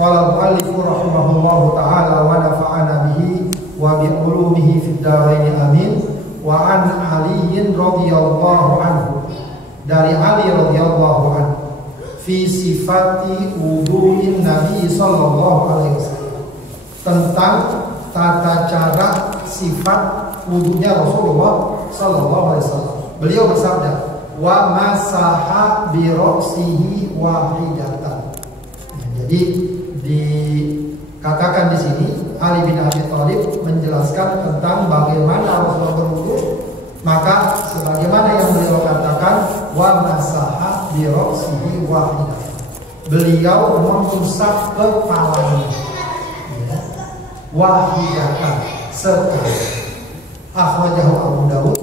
Qala al-mu'allif rahimahullahu ta'ala wa nafa'ana bihi wa bi ulumihi fid dharain amin. Wa an Ali radhiyallahu anhu, dari Ali radhiyallahu anhu, fi sifati wudu'in Nabi sallallahu alaihi wasallam, tentang tata cara sifat wudunya Rasulullah sallallahu alaihi wasallam. Beliau bersabda, wa masaha bi ra'sihi wahidatan. Jadi dikatakan di sini Ali bin Abi Thalib menjelaskan tentang bagaimana Rasulullah berwudu, maka sebagaimana yang beliau katakan, wa masaha bi ra'sihi wahidatan. Beliau mengusap kepalanya, wahidatan, sekali. Akhrajahu Abu Dawud,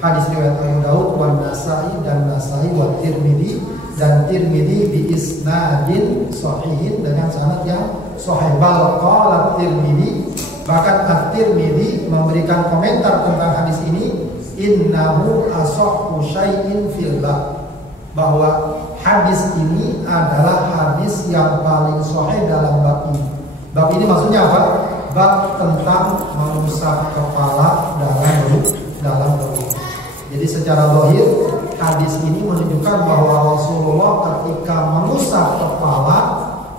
hadis riwayat Abu Dawud, wa Nasai dan Nasai, wa Tirmidzi dan Tirmidzi bi isnadin sahihin, dengan sanad yang sahih. Bal qala Tirmidzi, bahkan At-Tirmidzi memberikan komentar tentang hadis ini, innahu asahhu syai'in fil bab, bahwa hadis ini adalah hadis yang paling sahih dalam bab ini. Bab ini maksudnya apa? Bab tentang mengusap kepala dalam berwudu. Jadi secara zahir hadis ini menunjukkan bahwa Rasulullah ketika mengusap kepala,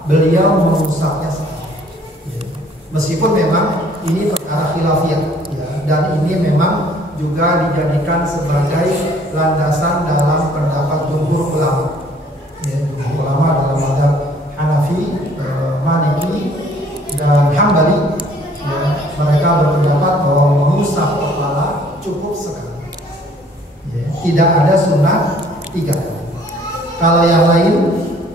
beliau mengusapnya sekali. Meskipun memang ini perkara khilafiyah, ya, dan ini memang juga dijadikan sebagai landasan dalam pendapat jumhur ulama. Ya, jumhur ulama dalam mazhab Hanafi, Maliki dan Hambali, ya, mereka berpendapat bahwa mengusap kepala cukup sekali. Tidak ada sunnah 3 kali. Kalau yang lain,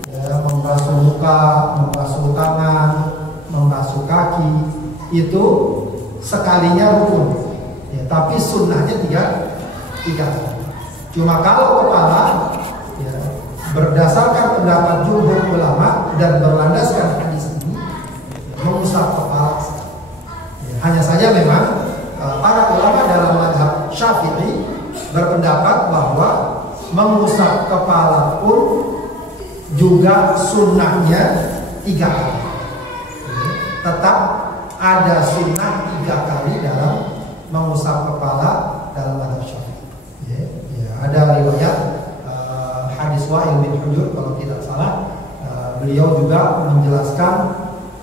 ya, membasuh muka, membasuh tangan, membasuh kaki, itu sekalinya rukun, ya, tapi sunnahnya 3 kali. Cuma kalau kepala, ya, berdasarkan pendapat jumhur ulama dan berlandaskan hadis ini, mengusap kepala sekali. Ya, hanya saja memang para ulama dalam mazhab Syafi'i berpendapat bahwa mengusap kepala pun juga sunnahnya 3 kali. Tetap ada sunnah 3 kali dalam mengusap kepala dalam mazhab Syafi'i. Ya, ada riwayat hadis Wa'il bin Hujur kalau tidak salah, beliau juga menjelaskan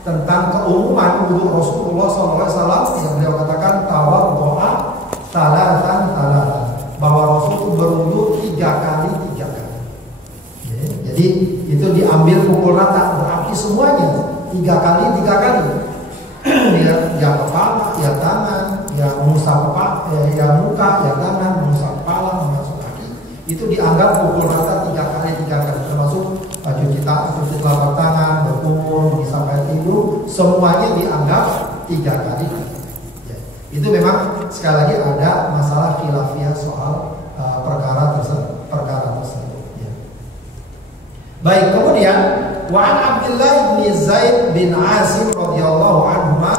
tentang keumuman wudu Rasulullah SAW, yang beliau katakan tawaddu'a talatan, bahwa Rasul itu berwudu 3 kali. Ya, jadi itu diambil pukul rata, berarti semuanya 3 kali. Ya kepala, ya tangan, ya mengusap kepala, ya muka, ya tangan, mengusap kepala, mengusap kaki, itu dianggap pukul rata 3 kali, termasuk cuci telapak tangan, berkumur, mengisap air tidur, semuanya dianggap 3 kali. Itu memang sekali lagi ada masalah khilafiyah soal perkara tersebut. Ya. Baik, kemudian wa an Abdullah bin Zaid bin Asim radhiyallahu anhuma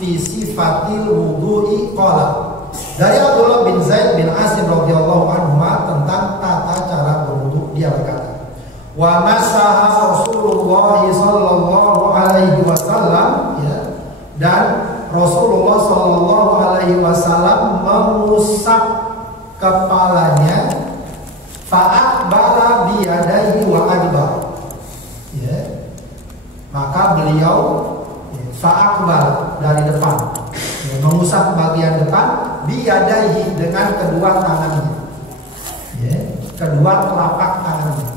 fi sifatil wudu'i qala. Dari Abdullah bin Zaid bin Asim radhiyallahu anhuma tentang tata cara berwudu, dia berkata, wa masaha Rasulullah sallallahu alaihi wasallam, ya, dan Rasulullah sallallahu alaihi wasallam mengusap kepalanya, fa'aqbala biyadaihi wa adbar, ya, maka beliau, ya, fa'aqbala dari depan, ya, mengusap bagian depan, biyadaihi dengan kedua tangannya, ya, kedua telapak tangannya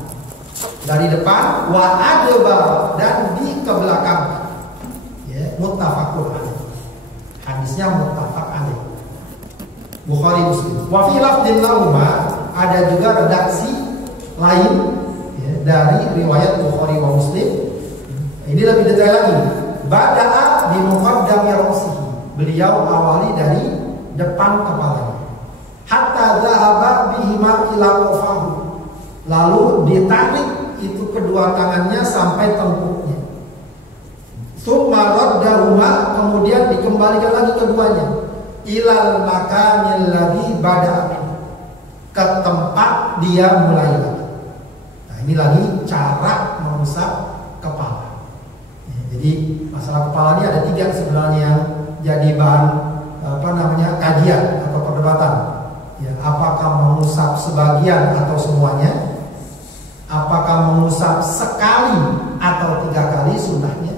dari depan, wa adbar, dan di ke belakang, ya, muttafaqun alaih. Hadisnya muttafaq alaih, Bukhari Muslim. Wa fi lafdhin lahuma, ada juga redaksi lain, ya, dari riwayat Bukhari wa Muslim. Ini lebih detail lagi. Bada'a bi muqaddami ra'sihi, beliau awali dari depan kepalanya. Hatta dhahaba bihima ila qafahu, lalu ditarik itu kedua tangannya sampai tengkuknya. Tsumma raddahuma, kemudian dikembalikan lagi keduanya, ilal makanil ladzi bada'a, ke tempat dia mulai lagi. Nah, ini lagi cara mengusap kepala. Jadi masalah kepala ini ada 3 sebenarnya yang jadi bahan kajian atau perdebatan. Ya, apakah mengusap sebagian atau semuanya? Apakah mengusap sekali atau 3 kali sunnahnya?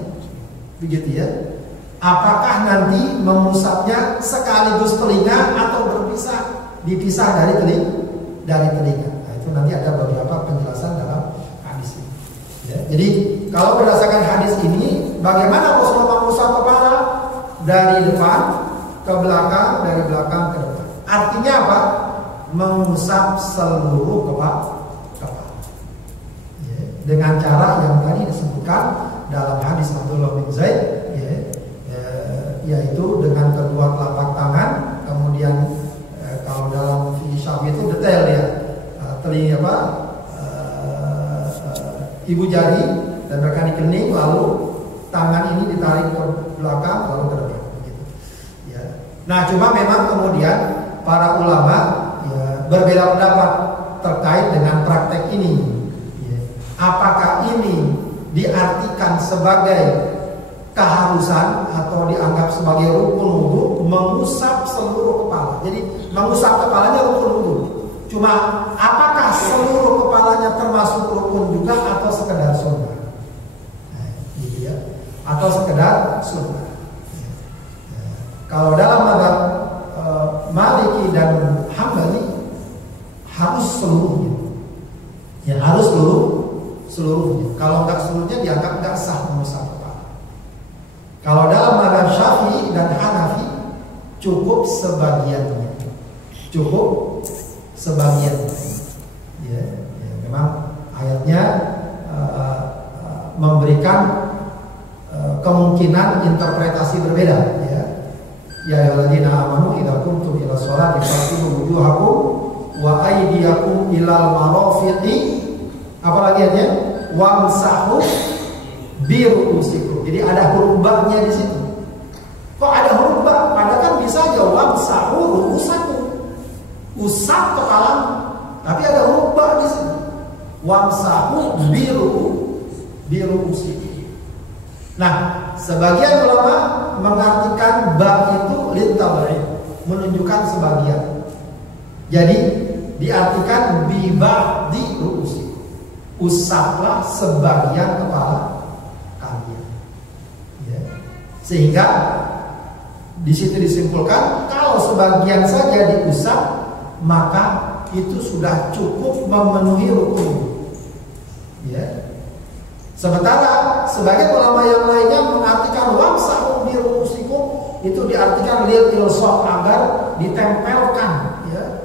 Begitu ya. Apakah nanti mengusapnya sekaligus telinga atau dipisah dari telinga? Nah, itu nanti ada beberapa penjelasan dalam hadis ini. Ya, jadi kalau berdasarkan hadis ini, bagaimana Rasulullah mengusap kepala? Dari depan ke belakang, dari belakang ke depan. Artinya apa? Mengusap seluruh kepala. Ya, dengan cara yang tadi disebutkan dalam hadis Abdullah bin Zaid, yaitu dengan kedua telapak tangan, kemudian kalau dalam fikih Syafi'i itu detail ya, ibu jari dan rekan di kening, lalu tangan ini ditarik ke belakang lalu ke depan. Gitu. Ya. Nah, cuma memang kemudian para ulama berbeda pendapat terkait dengan praktek ini. Ya. Apakah ini diartikan sebagai keharusan atau dianggap sebagai rukun wudu mengusap seluruh kepala? Jadi mengusap kepalanya rukun wudu. Cuma apakah seluruh kepalanya termasuk rukun juga atau sekedar sunnah? Nah, gitu ya. Atau sekedar sunnah. Kalau dalam mazhab Maliki dan Hambali harus seluruhnya. Ya, harus seluruhnya. Kalau enggak seluruhnya dianggap enggak sah mengusap kepala. Kalau dalam mazhab Syafi'i dan Hanafi cukup sebagiannya. Ya, memang ayatnya memberikan kemungkinan interpretasi berbeda ya. Ya ayyuhalladzina amanu idza qumtum ila sholati faghsilu wujuhakum wa aydiyakum ilal marafiqi, apalagi ayatnya wamsahu bi ru'usikum. Jadi ada huruf ba-nya di situ. Kok ada huruf ba? Padahal kan bisa aja wamsahu ru'usakum, usap kepala, tapi ada huruf ba di situ. Wamsahu bi ru'usikum. Nah, sebagian ulama mengartikan ba itu litab'id, menunjukkan sebagian. Jadi diartikan bi ba'di ru'usi, usaplah sebagian kepala kalian. Ya. Sehingga di situ disimpulkan kalau sebagian saja diusap maka itu sudah cukup memenuhi rukun. Ya. Sementara sebagian ulama yang lainnya mengartikan wamsahu bi ru'usikum itu diartikan lil ilsaq, agar ditempelkan ya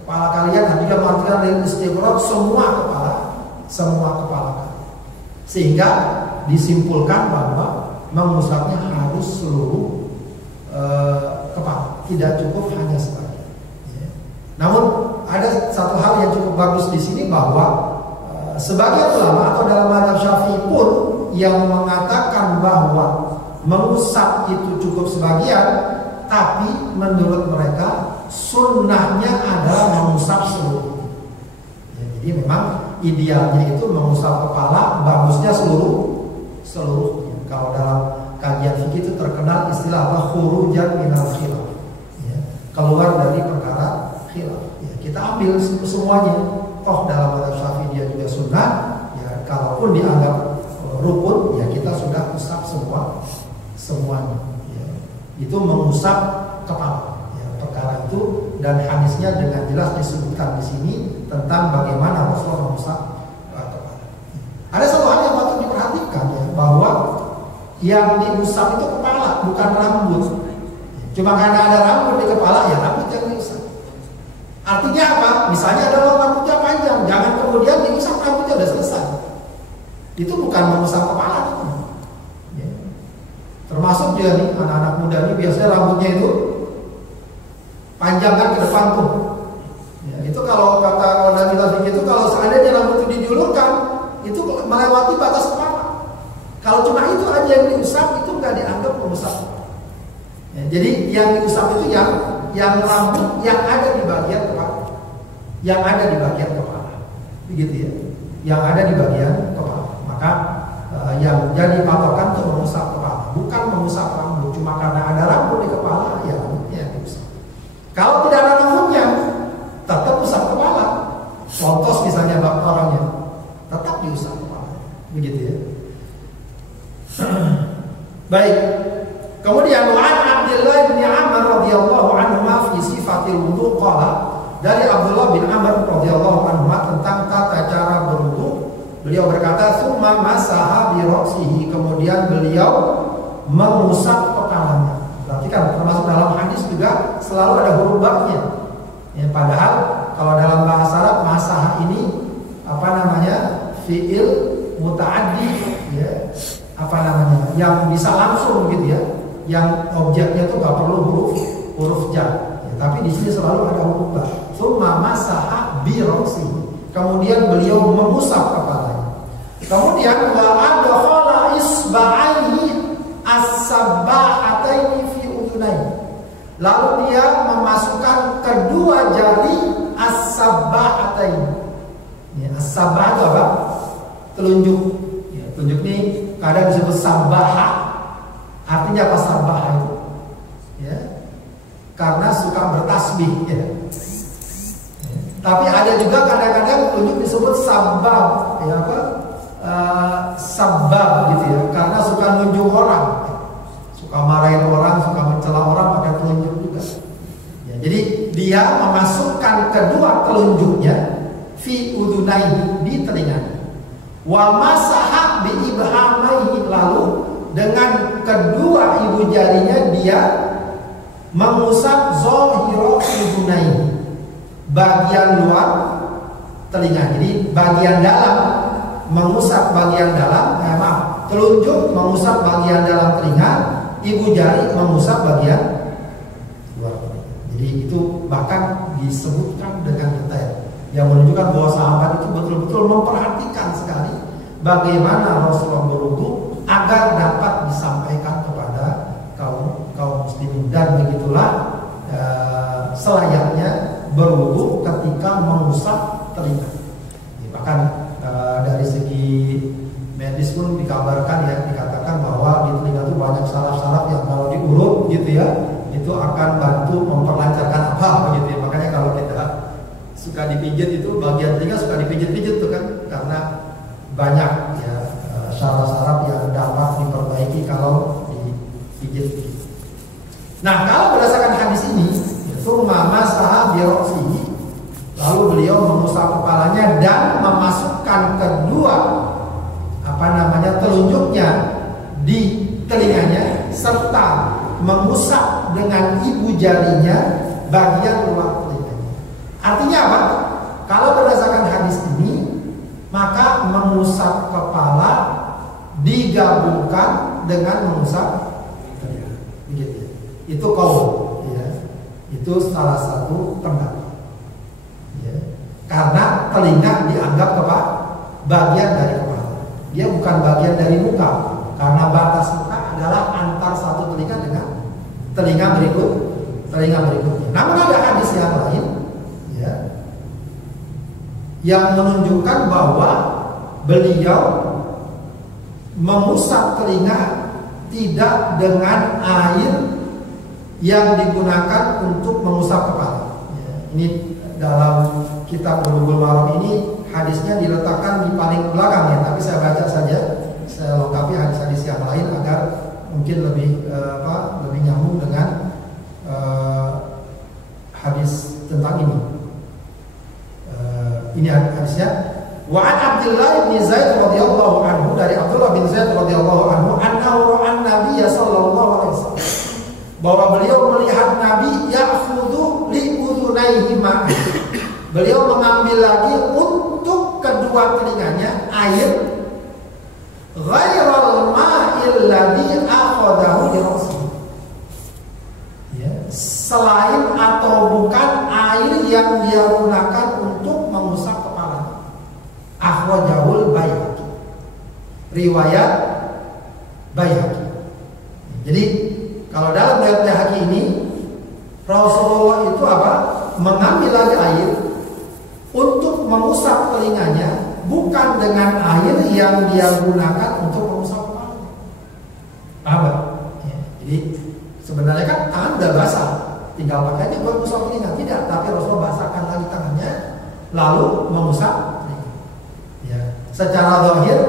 kepala kalian, dan juga mengartikan lil istighraq, semua kepala kalian. Sehingga disimpulkan bahwa mengusapnya harus seluruh kepala, tidak cukup hanya sebagian. Ya. Namun ada satu hal yang cukup bagus di sini, bahwa sebagian ulama atau dalam mazhab Syafi'i pun yang mengatakan bahwa mengusap itu cukup sebagian, tapi menurut mereka sunnahnya adalah mengusap seluruhnya. Ya, jadi memang idealnya itu mengusap kepala, bagusnya seluruhnya. Kalau dalam kajian fikih itu terkenal istilah apa? Khurujan minal khilaf. Ya, keluar dari perkara khilaf. Ya, kita ambil semuanya. Toh dalam mazhab Syafi'i dia juga sunnah, ya kalaupun dianggap rukun, ya kita sudah usap semuanya. Ya. Itu mengusap kepala. Ya, perkara itu dan hadisnya dengan jelas disebutkan di sini tentang bagaimana Rasulullah mengusap kepala. Ada satu hal yang patut diperhatikan ya, bahwa yang diusap itu kepala, bukan rambut. Cuma karena ada rambut di kepala, ya rambut yang diusap. Artinya apa? Misalnya ada orang rambutnya panjang, jangan kemudian diusap rambutnya udah selesai. Itu bukan mengusap kepala. Ya. Termasuk juga nih anak-anak muda nih biasanya rambutnya itu panjang kan ke depan tuh. Ya, itu kalau kata orang itu kalau seandainya rambut itu dijulurkan, itu melewati batas kepala. Kalau cuma itu aja yang diusap, itu nggak dianggap mengusap. Ya, jadi yang diusap itu yang rambut yang ada di bagian kepala, begitu ya, yang ada di bagian kepala. Maka yang jadi patokan untuk mengusap Baik. Kemudian An Abdullah bin Amr radhiyallahu anhu fi sifatil wudu qala, dari Abdullah bin Amr radhiyallahu anhu tentang tata cara berwudu, beliau berkata, "Tsumma masaha bi ra'sihi," kemudian beliau mengusap kepalanya. Berarti kan termasuk dalam hadis juga selalu ada huruf ba-nya. Ya, padahal kalau dalam bahasa Arab masaha ini apa namanya? Fi'il muta'addi, ya. Apa namanya? Yang bisa langsung gitu ya. Yang objeknya tuh gak perlu huruf jar. Ya, tapi di sini selalu ada huruf ba. Tsumma masaha bi ra'sihi. Kemudian beliau mengusap kepalanya. Kemudian wa adkhala isba'aihi as-sabbahataini fi udhunaihi. Lalu dia memasukkan kedua jari as-sabbahataini. Ya, as-sabbah itu apa? Telunjuk. Ya, telunjuk ini kadang disebut sabbaha. Artinya apa sabbaha itu? Ya. Karena suka bertasbih, ya. Ya. Tapi ada juga kadang-kadang telunjuk disebut sabbab, ya apa? Sabbab gitu ya, karena suka nunjuk orang, suka marahin orang, suka mencela orang pakai telunjuk juga. Ya, jadi dia memasukkan kedua telunjuknya fi udhunaihi, di telinganya. Wa masaha bi ibhamaihi, lalu dengan kedua ibu jarinya dia mengusap zahira udhunaihi, bagian luar telinga. Jadi bagian dalam mengusap bagian dalam, telunjuk mengusap bagian dalam telinga, ibu jari mengusap bagian luar telinga. Jadi itu bahkan disebutkan dengan detail, yang menunjukkan bahwa sahabat itu betul-betul memperhatikan sekali bagaimana Rasulullah berwudu agar dapat disampaikan kepada kaum muslimin. Dan begitulah selayaknya berwudu ketika mengusap telinga. Bahkan dari segi medis pun dikabarkan, ya, dikatakan bahwa di telinga itu banyak saraf-saraf yang kalau diurut gitu ya, itu akan bantu memperlancarkan apa begitu ya. Makanya kalau kita suka dipijit itu bagian telinga suka dipijit-pijit tuh kan, karena banyak ya saraf-saraf yang dapat diperbaiki kalau dipijit. Nah, kalau berdasarkan hadis ini, tsumma masaha bi ra'sihi, lalu beliau mengusap kepalanya dan memasukkan kedua telunjuknya di telinganya serta mengusap dengan ibu jarinya bagian luar telinganya. Artinya apa? Kalau berdasarkan hadis ini, maka mengusap kepala digabungkan dengan mengusap telinga. Begitu. Itu qaul, ya. Itu salah satu pendapat. Ya. Karena telinga dianggap apa? Bagian dari kepala. Dia bukan bagian dari muka. Karena batas muka adalah antar satu telinga dengan telinga berikutnya. Namun ada hadis yang lain, ya, yang menunjukkan bahwa beliau mengusap telinga tidak dengan air yang digunakan untuk mengusap kepala. Ya, ini dalam kitab Bulughul Maram ini hadisnya diletakkan di paling belakang ya, tapi saya baca saja, saya lengkapi hadis-hadis yang lain agar mungkin lebih lebih nyambung dengan hadis tentang ini. Ini hadisnya. Wa an Abdullah bin Zaid radhiyallahu anhu, dari Abdullah bin Zaid radhiyallahu anhu, annahu ra'an Nabiy sallallahu alaihi wasallam, bahwa beliau melihat Nabi ya'khudhu li udhunaihi ma'an. Beliau mengambil lagi untuk kedua telinganya air ghairal ma'il ladzi akhadahu li ra'sihi. Ya, selain atau bukan air yang dia gunakan untuk mengusap kepala. Akhwajahul Baihaqi, riwayat Baihaqi. Jadi kalau dalam riwayat Baihaqi ini, Rasulullah itu apa? Mengambil lagi air untuk mengusap telinganya, bukan dengan air yang dia gunakan untuk mengusap kepala. Apa? Ya, jadi sebenarnya kan tangan udah basah, tinggal pakainya buat mengusap telinga. Tidak, tapi Rasulullah basahkan lagi tangannya, lalu mengusap telinga. Ya, secara zahir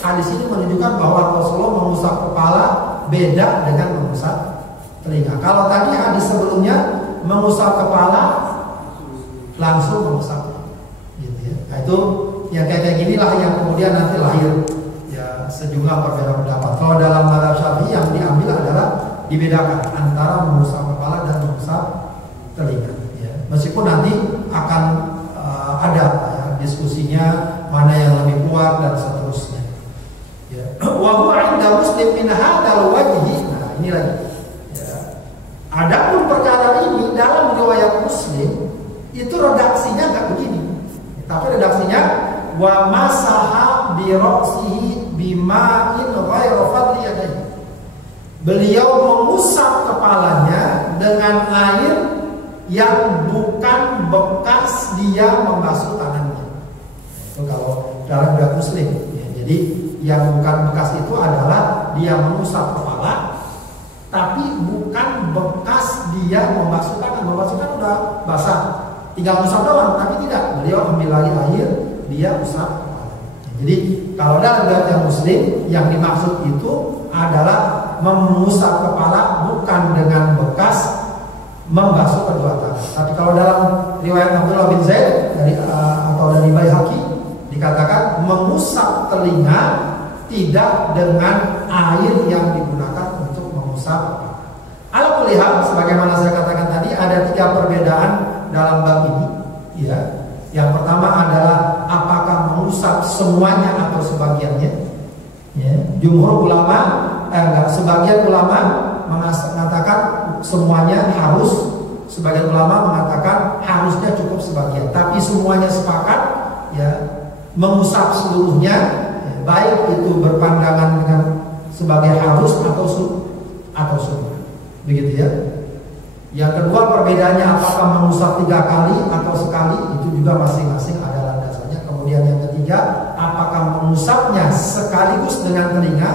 hadis ini menunjukkan bahwa Rasulullah mengusap mengusap kepala beda dengan mengusap telinga. Kalau tadi hadis sebelumnya mengusap kepala langsung mengusap, gitu ya. Nah, itu yang kayak ginilah yang kemudian nanti lahir ya sejumlah perbedaan pendapat. Kalau dalam mazhab Syafi'i yang diambil adalah dibedakan antara mengusap kepala dan mengusap telinga. Ya. Meskipun nanti akan ada ya, diskusinya mana yang lebih kuat dan seterusnya. Ya. Wa huwa 'inda Muslim min hadzal wajhi. Nah, ini lagi. Ya. Adapun perkara ini dalam riwayat Muslim itu redaksinya enggak begini. Tapi redaksinya wa masaha bi ra'sihi bima'in ghairu fadli yadayhi. Beliau mengusap kepalanya dengan air yang bukan bekas dia membasuh tangannya. Itu kalau dalam riwayat Muslim. Ya, jadi yang bukan bekas itu adalah dia mengusap kepala, tapi bukan bekas dia membasuh tangan. Membasuh tangan udah basah, tinggal usap doang, tapi tidak. Beliau ambil lagi air, dia usap kepala. Jadi kalau dalam riwayat yang Muslim yang dimaksud itu adalah mengusap kepala bukan dengan bekas membasuh kedua tangan. Tapi kalau dalam riwayat Abdullah bin Zaid atau dari Baihaqi dikatakan mengusap telinga tidak dengan air yang digunakan untuk mengusap kepala. Al-Qulihab, sebagaimana saya katakan tadi, ada 3 perbedaan dalam bab ini. Ya, yang pertama adalah apakah mengusap semuanya atau sebagiannya. Ya, jumhur ulama, sebagian ulama mengatakan semuanya harus, sebagian ulama mengatakan harusnya cukup sebagian. Tapi semuanya sepakat ya mengusap seluruhnya, ya, baik itu berpandangan dengan sebagai harus atau sunnah. Begitu ya. Yang kedua perbedaannya apakah mengusap 3 kali atau sekali, itu juga masing-masing ada landasannya. Kemudian yang ketiga, apakah mengusapnya sekaligus dengan telinga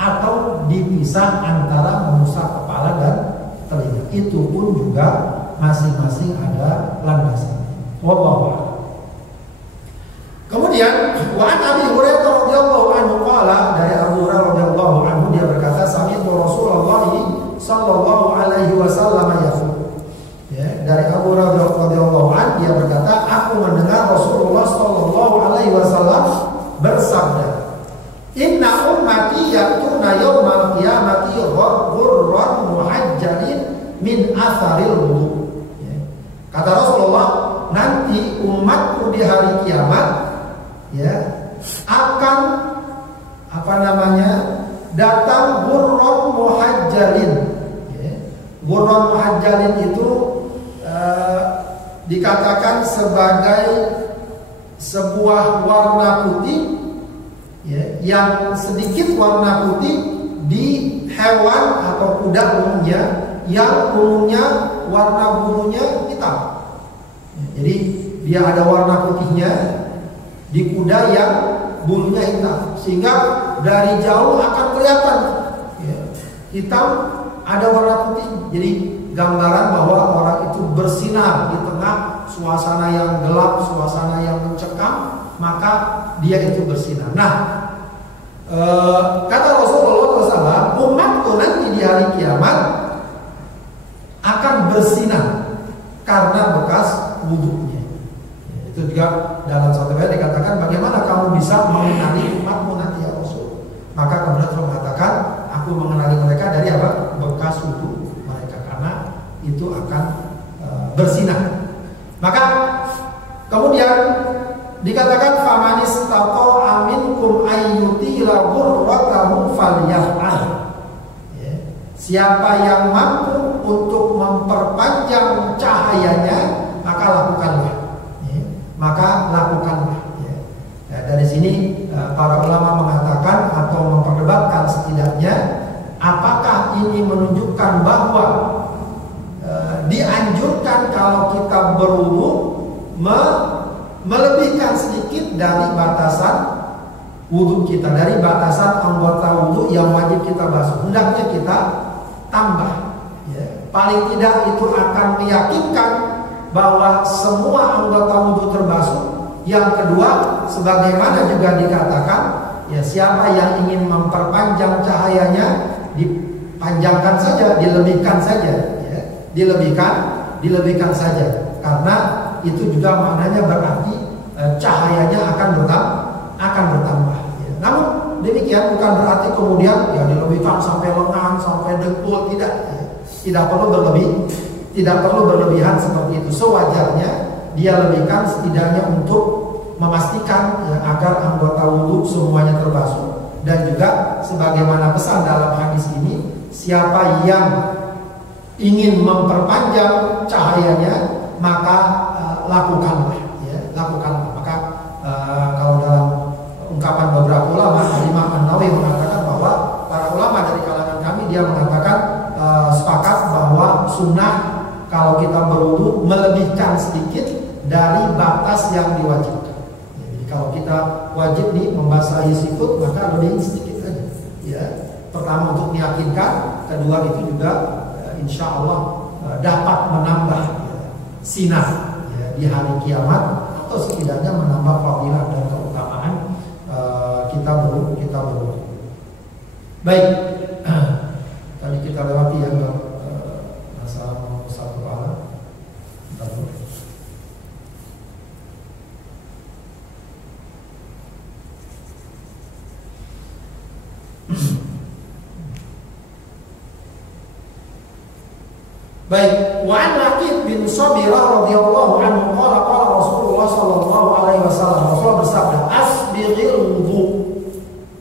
atau dipisah antara mengusap kepala dan telinga. Itu pun juga masing-masing ada landasannya. Wallahu a'lam. Kemudian wa an Abi Hurairah radhiyallahu anhu qala, dari Abu Hurairah radhiyallahu anhu dia berkata, sami'tu Rasulullah sallallahu alaihi wasallam yaqul. Ya, dari Abu Hurairah radhiyallahu anhu dia berkata, aku mendengar Rasulullah sallallahu alaihi wasallam bersabda, inna ummati ya'tuna yaumal qiyamati ghurran muhajjalin min atharil wudu. Ya. Kata Rasulullah, nanti umatku di hari kiamat ya akan datang ghurran muhajjalin. Ya. Ghurran muhajjalin itu dikatakan sebagai sebuah warna putih ya, yang sedikit warna putih di hewan atau kuda umumnya, yang umumnya warna bulunya hitam. Jadi dia ada warna putihnya di kuda yang bulunya hitam, sehingga dari jauh akan kelihatan ya, hitam ada warna putih. Jadi gambaran bahwa orang itu bersinar di tengah suasana yang gelap, suasana yang mencekam, maka dia itu bersinar. Nah, kata Rasulullah SAW, umatku nanti di hari kiamat akan bersinar karena bekas wudhunya. Itu juga dalam satu ayat dikatakan, bagaimana kamu bisa mengenali umatmu nanti ya Rasul? Maka kemudian Rasul mengatakan, aku mengenali mereka dari apa? Bekas wudhu mereka, karena itu akan bersinar. Maka kemudian dikatakan famanis tato aminkum ayyutila ghurratahu falyaf'al. Ya. Siapa yang mampu untuk memperpanjang cahayanya, maka lakukanlah. Ya. Maka lakukanlah. Ya. Ya, dari sini para ulama mengatakan atau memperdebatkan setidaknya, apakah ini menunjukkan bahwa dianjurkan kalau kita berwudu melebihkan sedikit dari batasan wudhu kita, dari batasan anggota wudhu yang wajib kita basuh, hendaknya kita tambah. Ya. Paling tidak itu akan meyakinkan bahwa semua anggota wudhu terbasuh. Yang kedua, sebagaimana juga dikatakan, ya siapa yang ingin memperpanjang cahayanya, dipanjangkan saja, dilebihkan saja, ya. dilebihkan saja, karena itu juga maknanya berarti cahayanya akan bertambah. Ya. Namun demikian bukan berarti kemudian ya dilebihkan sampai lengan, sampai dengkul, tidak. Ya. Tidak perlu berlebihan seperti itu. Sewajarnya dia lebihkan setidaknya untuk memastikan ya, agar anggota wudhu semuanya terbasuh. Dan juga sebagaimana pesan dalam hadis ini, siapa yang ingin memperpanjang cahayanya maka lakukanlah, ya, lakukanlah. Maka kalau dalam ungkapan beberapa ulama, Imam An-Nawawi mengatakan bahwa para ulama dari kalangan kami, dia mengatakan sepakat bahwa sunnah kalau kita berwudu melebihkan sedikit dari batas yang diwajibkan. Jadi kalau kita wajib nih membasahi sikut, maka lebihin sedikit aja. Ya, pertama untuk meyakinkan, kedua itu juga insya Allah dapat menambah sinar ya, di hari kiamat, atau setidaknya menambah fadilah dan keutamaan kita berwudu. Baik, tadi kita lewati yang masalah satu alam. Baik, wa an Aqid bin Sabirah radhiyallahu anhu qala Rasulullah sallallahu alaihi wasallam, Rasulullah bersabda, asbighil wudu.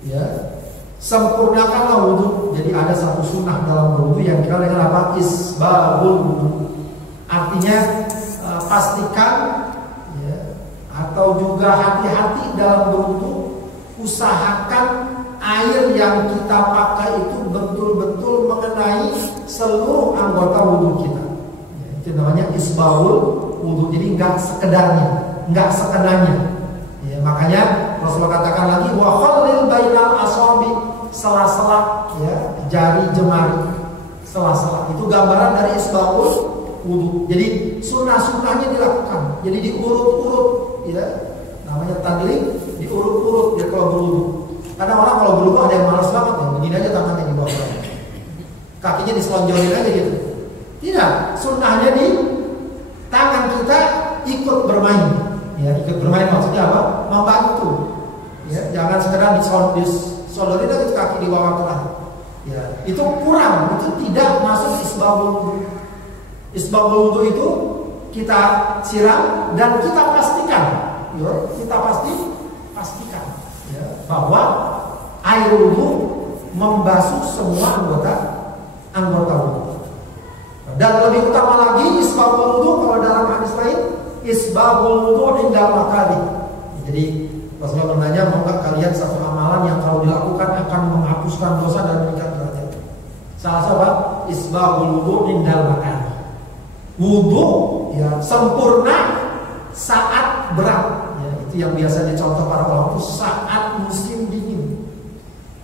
Ya, sempurnakanlah wudu. Jadi ada satu sunnah dalam wudu yang dikenal dengan apa? Isbaghul wudu. Artinya pastikan ya, atau juga hati-hati dalam berwudu, usahakan air yang kita pakai itu betul-betul mengenai seluruh anggota wudhu kita. Ya, itu namanya isbaghul wudhu. Jadi nggak sekedarnya, nggak sekenanya. Ya, makanya Rasulullah katakan lagi, wa khallil bainal asabi, sela-sela ya, jari jemari, sela-sela. Itu gambaran dari isbaghul wudhu. Jadi sunnah-sunnahnya dilakukan. Jadi diurut-urut, ya, namanya tadlik, diurut-urut ya kalau berwudhu. Karena orang kalau berwudhu ada yang malas banget ya, begini aja tangannya di bawah, kakinya diselonjorin aja gitu. Tidak, sunnahnya di tangan kita ikut bermain. Ya, ikut bermain maksudnya apa? Membantu. Ya, jangan sekedar disodorin aja kaki di bawah terakhir. Ya, itu kurang, itu tidak masuk isbaghul wudu. Isbaghul wudu itu kita siram dan kita pastikan, ya, kita pastikan ya, bahwa air wudu membasuh semua anggota wudu. Dan lebih utama lagi isbaghul wudu kalau dalam hadis lain, isbaghul wudu indal makari. Jadi Rasulullah bertanya, mau nggak kalian satu amalan yang kalau dilakukan akan menghapuskan dosa dan meningkat derajat? Salah satu isbaghul wudu indal makari. Wudu ya sempurna saat berat. Ya, itu yang biasa dicontoh para ulama itu saat musim dingin.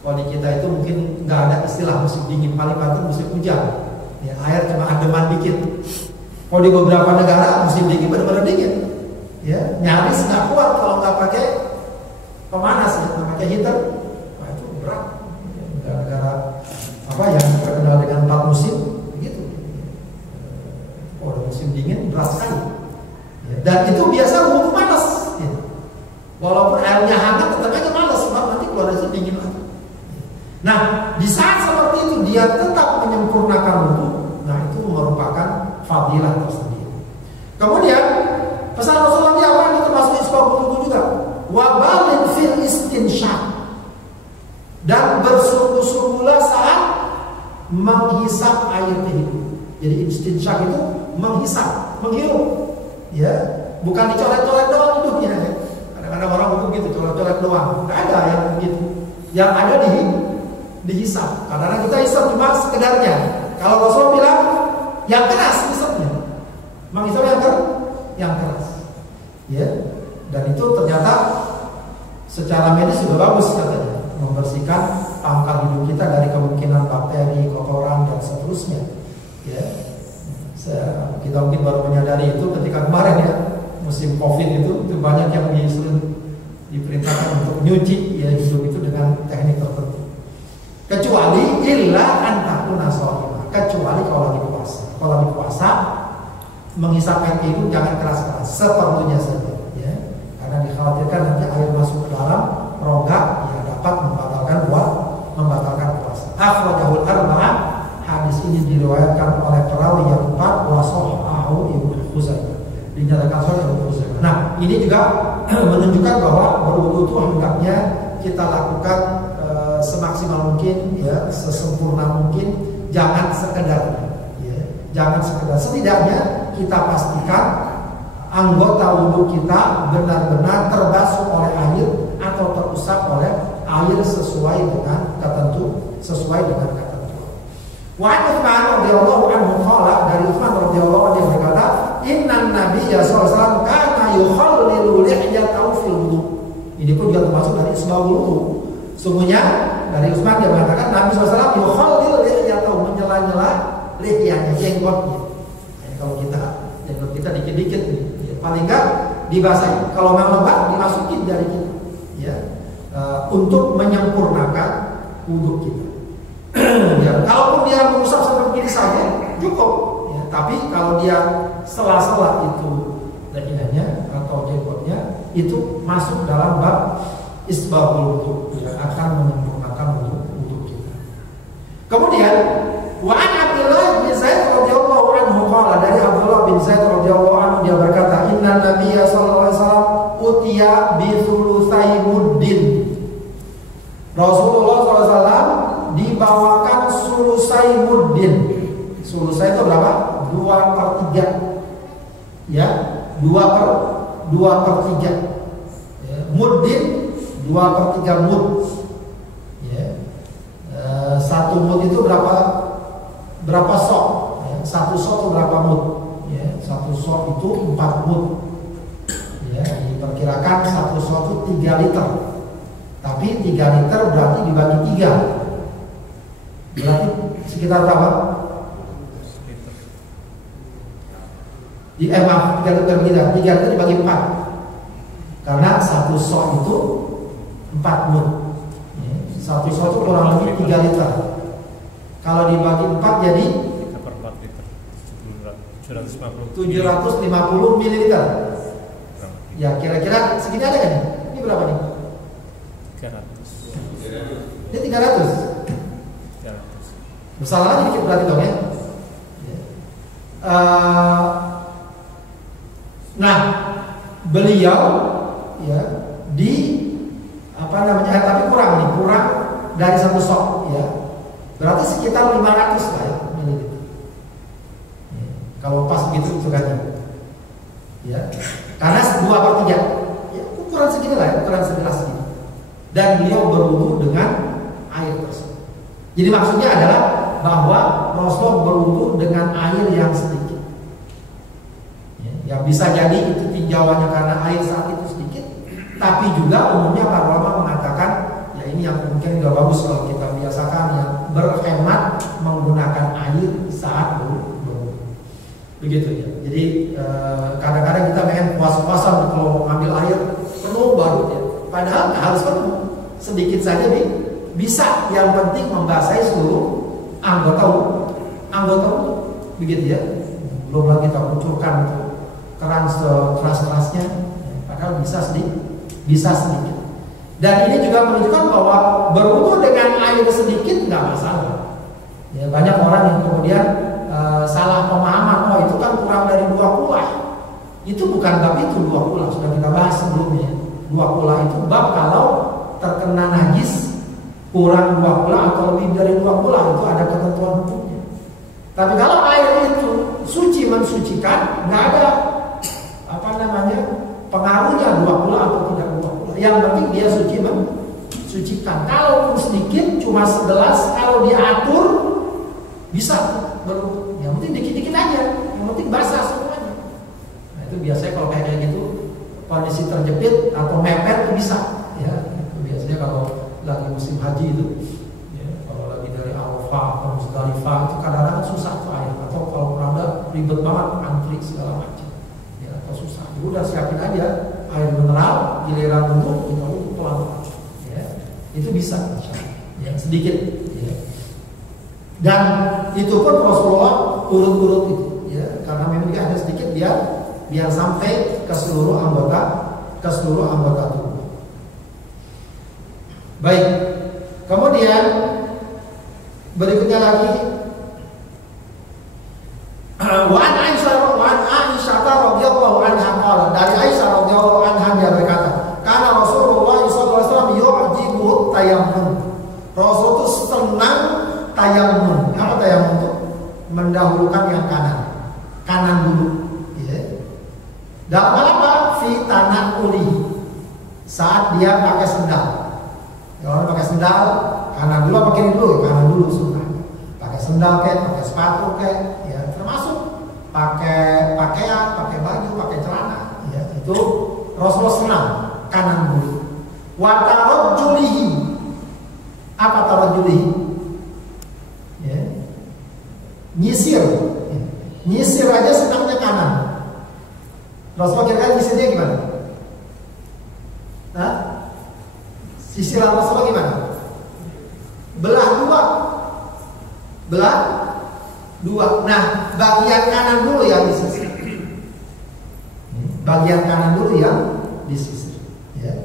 Kalau di kita itu mungkin nggak ada istilah musim dingin, paling banter musim hujan. Ya, air cuma ademan dikit. Kalau di beberapa negara musim dingin benar-benar dingin. Ya, nyaris nggak kuat kalau nggak pakai pemanas, ya, nggak pakai heater. Nah, itu berat. Ya, negara-negara apa yang terkenal dengan 4 musim begitu. Kalau musim dingin berat sekali. Ya, dan itu biasa wudu panas. Ya. Walaupun airnya hangat, tetap aja panas sebab nanti keluar dari dingin lagi. Nah, di saat seperti itu dia tetap menyempurnakan wudu. Nah, itu merupakan fadilah tersendiri. Kemudian pesan Rasulullah apa ini termasuk isbaghul wudu juga. Wa baligh fil istinsyaq. Dan bersungguh-sungguhlah saat menghisap air itu. Jadi istinsyaq itu menghisap, menghirup. Ya, bukan dicolek-colek doang hidupnya. Kadang-kadang orang hukum gitu, colek-colek doang. Enggak ada yang begitu. Yang ada dihisap. Karena kita hisap cuma sekedarnya. Kalau Rasulullah bilang yang keras hisapnya, menghisap yang keras. Ya, dan itu ternyata secara medis juga bagus katanya, membersihkan pangkal hidung kita dari kemungkinan bakteri, kotoran dan seterusnya. Ya, kita mungkin baru menyadari itu ketika kemarin ya musim COVID itu banyak yang diperintahkan untuk nyuci dia hidup itu dengan teknik tertentu. Kecuali illa antakuna shaimah, kecuali kalau lagi puasa. Kalau lagi puasa menghisapkan hidung jangan keras-keras, seperlunya saja ya. Karena dikhawatirkan nanti air masuk ke dalam rongga ya dapat membatalkan puasa. Akhrajahul arba'ah, hadis ini diriwayatkan oleh perawi yang 4 wa shahahu Ibnu Khuzaimah. Dinyatakan sahih Ibnu Khuzaimah. Nah, ini juga menunjukkan bahwa berwudu itu hendaknya kita lakukan semaksimal mungkin ya, sesempurna mungkin, jangan sekedar ya, jangan sekedar. Setidaknya kita pastikan anggota wudu kita benar-benar terbasuh oleh air atau terusap oleh air sesuai dengan ketentuan. Wa Utsman radhiyallahu anhu qala, dari Utsman radhiyallahu anhu dia berkata, "Innan nabiyya sallallahu alaihi wasallam kana yukhallilu lihyatahu fil wudu." Ini pun juga termasuk dari isbahul wudu. Sungguhnya dari Utsman dia mengatakan Nabi SAW yukhallil lihyatahu, menyela-nyela lihyanya, jenggotnya. Kalau jenggot kita dikit-dikit ya, paling enggak dibasahi. Kalau memang lembab dimasukin dari kita ya, untuk menyempurnakan wudu kita. Ya, kalaupun dia mengusap seperti ini saja cukup ya, tapi kalau dia sela-sela itu lihyanya atau jenggotnya itu masuk dalam bab isbahul wudu yang akan menyempurnakan wudu kita. Kemudian wa an Abdullah bin Zaid radhiyallahu anhu qala, dari Abdullah bin Zaid radhiyallahu anhu dia berkata, inna nabiyya sallallahu alaihi wasallam utiya bi thulutsai muddin. Rasulullah SAW dibawakan sulusai muddin. Sulusai itu berapa? 2/3 ya, 2/3 ya. Muddin 2/3 mud ya. Satu mud itu berapa sok ya? Satu sok itu berapa mud ya? Satu sok itu 4 mud ya. Diperkirakan satu sok itu 3 liter, tapi 3 liter berarti dibagi 3 berarti sekitar berapa? Maaf, 3 liter dibagi 4, karena satu sok itu 4 mud. Satu sok itu kurang lebih 3 liter. Kalau dibagi 4 jadi 3/4 liter, 750 mililiter. Ya, kira-kira segini ada kan? Ini berapa nih? 300. Ini 300. Bersalah lagi dikit berarti dong ya. Nah, beliau ya di tapi kurang dari satu sok ya, berarti sekitar 500 lah ya mililiter ya, kalau pas begitu hitungannya ya, karena 2/3 ya, ukuran segini lah ya, ukuran segelas segini, dan beliau berwudu dengan air tersebut. Jadi maksudnya adalah bahwa Rasulullah berwudu dengan air yang sedikit ya, yang bisa jadi itu tinjauannya karena air saat itu sedikit, tapi juga umumnya para ulama mengatakan ya ini yang mungkin juga bagus kalau kita biasakan yang berhemat menggunakan air saat berwudu. Begitu ya. Jadi kadang-kadang kita pengen puas-puasan kalau ngambil air penuh baru ya. Padahal nggak harus penuh, sedikit saja bisa. Yang penting membasahi seluruh anggota wudu. Begitu ya. Belum lagi kita kucurkan itu keran sekeras-kerasnya, padahal bisa sedikit. Dan ini juga menunjukkan bahwa berwudu dengan air sedikit nggak masalah. Ya, banyak orang yang kemudian salah pemahaman, oh itu kan kurang dari 2 kulah. Itu bukan bab itu 2 kulah, sudah kita bahas sebelumnya. 2 kulah itu bab kalau terkena najis kurang 2 kulah atau lebih dari 2 kulah, itu ada ketentuan hukumnya. Tapi kalau air itu suci mensucikan, nggak ada pengaruhnya 2 kulah atau tidak 2 kulah. Yang penting dia suci mensucikan. Kalaupun sedikit cuma 11, kalau dia atur bisa berwudu. Yang penting dikit-dikit aja, yang penting basah semuanya. Nah itu biasanya kalau kayak gitu kondisi terjepit atau mepet itu bisa ya. Itu biasanya kalau lagi musim haji itu ya, kalau lagi dari Arafah atau Muzdalifah itu kadang-kadang susah tuh air, atau kalau ada ribet banget antri segala macam ya, atau susah. Udah siapin aja air mineral, giliran wudu kita wudu pelan-pelan ya. Itu bisa, ya, sedikit. Ya. Dan itu pun Rasulullah urut-urut itu, ya, karena memang dia ada sedikit biar sampai ke seluruh anggota tubuh. Baik, kemudian berikutnya lagi wa an Aisyah radhiyallahu anha qala, dari Aisyah radhiyallahu anha dia berkata, karena Rasulullah sallallahu alaihi wasallam yu'jibu tayammum. Rasul itu senang tayammum. Apa tayammum itu? Mendahulukan yang kanan dulu, ya. Dalam apa? Fi tanaquli, saat dia pakai sendal. Kalau pakai sendal kanan dulu apa kiri dulu? Kanan dulu sunnah. Pakai sendal kayak, pakai sepatu kayak, ya, termasuk pakai pakaian, pakai baju, pakai celana, ya, itu Rasulullah senang kanan dulu. Wa tarajjulihi, apa tarajjulihi? Ya. Nyisir aja senangnya kanan. Rasulullah kira-kira nyisirnya gimana? Hah? Sisiran Rasulullah gimana? Belah dua. Nah, bagian kanan dulu yang disisir. Bagian kanan dulu yang disisir. Ya.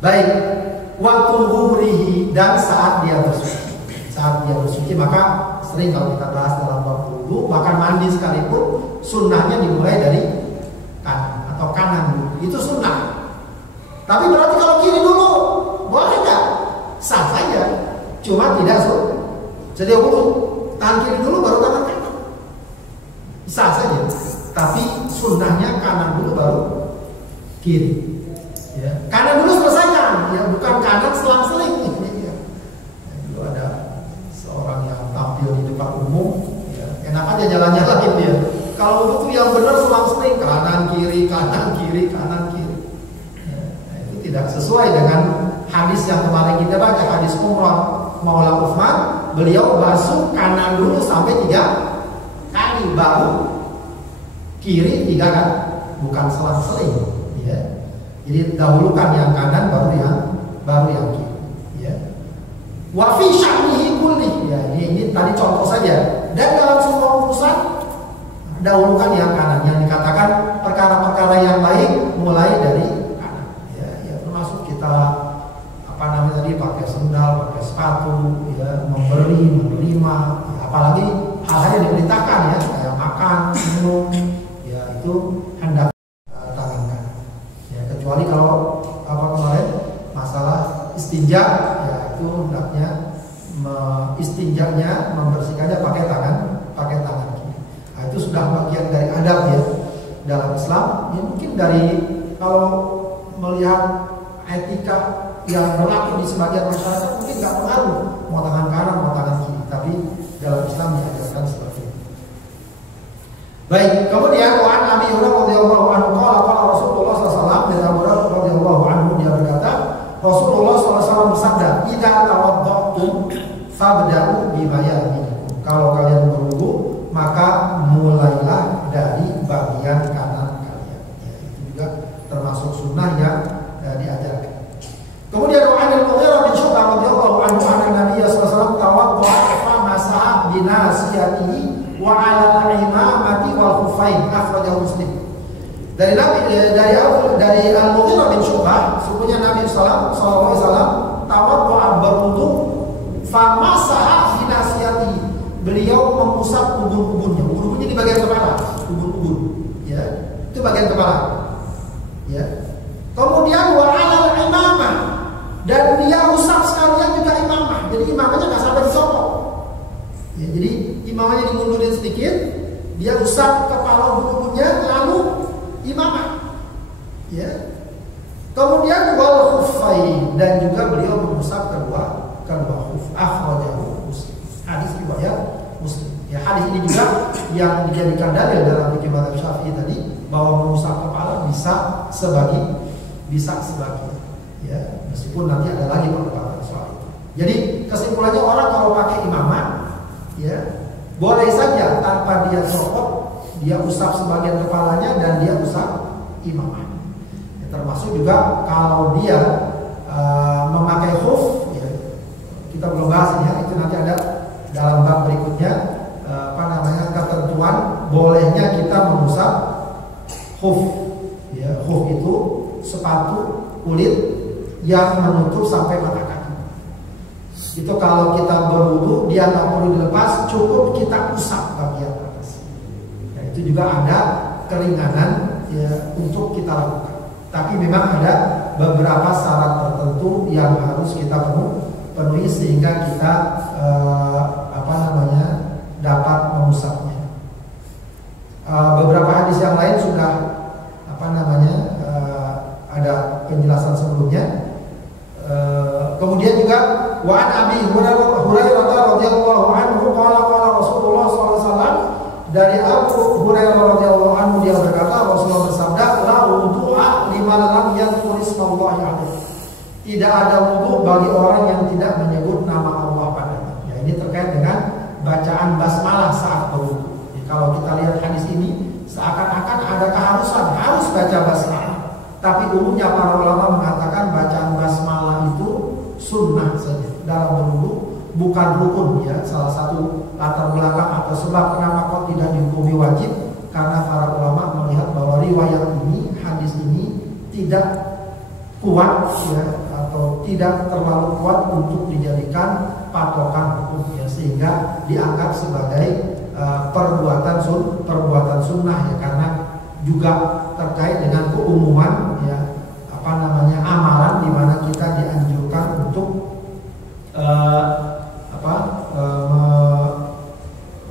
Baik. Waktu humrihi, dan saat dia bersuci. Saat dia bersuci, maka sering kalau kita bahas dalam bab wudu, bahkan mandi sekalipun sunnahnya dimulai dari kanan atau kanan dulu. Itu sunnah. Tapi berarti kalau kiri dulu boleh nggak? Sah saja. Cuma tidak jadi wudu tangan kiri dulu baru tangan kanan. Sah saja. Tapi sunnahnya kanan dulu baru kiri. Ya. Kanan dulu selesaikan, ya, bukan kanan selang-seling. Ya. Dulu ada seorang yang tampil di depan umum, ya, enak aja jalan-jalan dia. Kalau itu yang benar selang-seling, kanan kiri, kanan kiri, kanan kiri. Ya. Nah, itu tidak sesuai dengan hadis yang kemarin kita baca, hadis umrah Maula Uthman. Beliau basuh kanan dulu sampai 3 kali, baru kiri 3 kan, bukan selang-seling. Ya. Jadi dahulukan yang kanan baru yang kiri, ya. Wa fi sya'nihi kulli, ya, ini tadi contoh saja. Dan dalam semua urusan dahulukan yang kanan, yang dikatakan perkara-perkara yang baik mulai dari kanan, ya, ya, termasuk kita tadi pakai sendal, pakai sepatu, ya, memberi, menerima, ya, apalagi hal-hal yang diperintahkan, ya, kayak makan, minum, ya, itu hendak kecuali kalau kemarin masalah istinja, ya, itu hendaknya istinjanya, membersihkannya pakai tangan kiri. Nah, itu sudah bagian dari adab, ya, dalam Islam. Ya, mungkin dari kalau melihat etika yang berlaku di sebagian masyarakat mungkin nggak pengaruh mau tangan kanan mau tangan kiri, tapi dalam Islam diajarkan seperti itu. Baik, kemudian wa an Abi Hurairah radhiyallahu anhu qala Rasulullah sallallahu alaihi wasallam, dari Abu Hurairah radhiyallahu anhu dia berkata, Rasulullah sallallahu alaihi wasallam bersabda, "Idza tawadda'tum fabda'u bima yaminikum." Kalau kalian berwudu, maka mulailah dari bagian kanan kalian. Ya, itu juga termasuk sunnah yang diajarkan. Kemudian wa an Al-Mughirah bin Syu'bah radhiyallahu anhu anna Nabiy sallallahu alaihi wasallam tawadda'a fa masaha bi nasiyatihi wa 'ala al-imamati wal khuffain, akhrajahu Muslim. Dari Al-Mughirah bin Syu'bah, sukunya Nabi sallallahu alaihi wasallam tawadda'a berwudu fa masaha bi nasiyatihi, beliau mengusap ubun-ubunnya. Ubun-ubunnya di bagian kepala, ubun-ubun, ya. Itu bagian kepala. Ya. Kemudian wa 'ala al-imamah, dan dia usap sekalian juga imamah. Jadi imamahnya nggak sampai dicopot. Ya, jadi imamahnya dimundurin sedikit, dia usap kepala ubun-ubunnya, lalu imamah. Ya. Kemudian wal khuffain, dan juga beliau mengusap kedua khuf, akhrajahu Muslim. Hadis riwayat Muslim. Ya, hadis ini juga yang dijadikan dalil dalam fikih mazhab Syafi'i tadi, bahwa mengusap kepala bisa sebagian, ya, meskipun nanti ada lagi perdebatan soal itu. Jadi kesimpulannya, orang kalau pakai imamah, ya, boleh saja tanpa dia copot, dia usap sebagian kepalanya dan dia usap imamah. Ya, termasuk juga kalau dia memakai khuf, ya, kita belum bahas ini ya, itu nanti ada dalam bab berikutnya, ketentuan bolehnya kita mengusap khuf. Ya, khuf itu sepatu kulit yang menutup sampai mata kaki. Itu kalau kita berwudu dia nggak perlu dilepas, cukup kita usap bagian atas. Ya, itu juga ada keringanan ya untuk kita lakukan. Tapi memang ada beberapa syarat tertentu yang harus kita penuhi sehingga kita dapat mengusapnya. Beberapa hadis yang lain sudah ada penjelasan sebelumnya. Kemudian juga wa an Abi Hurairah radhiyallahu anhu qala Rasulullah sallallahu alaihi wasallam, dari Abu Hurairah radhiyallahu anhu dia berkata, Rasulullah bersabda, la wudu'a liman lam yadhkur ismallahi alaihi. Tidak ada wudu bagi orang yang tidak menyebut nama Allah padanya. Ya, ini terkait dengan bacaan basmalah saat berwudu. Kalau kita lihat hadis ini seakan-akan ada keharusan harus baca basmalah. Tapi umumnya para ulama mengatakan bacaan basmalah itu sunnah saja dalam berwudu, bukan rukun ya. Salah satu latar belakang atau sebab kenapa kok tidak dihukumi wajib, karena para ulama melihat bahwa riwayat ini, hadis ini tidak kuat ya, atau tidak terlalu kuat untuk dijadikan patokan hukum ya, sehingga dianggap sebagai perbuatan sunnah ya, karena juga terkait dengan keumuman ya amalan di mana kita dianjurkan untuk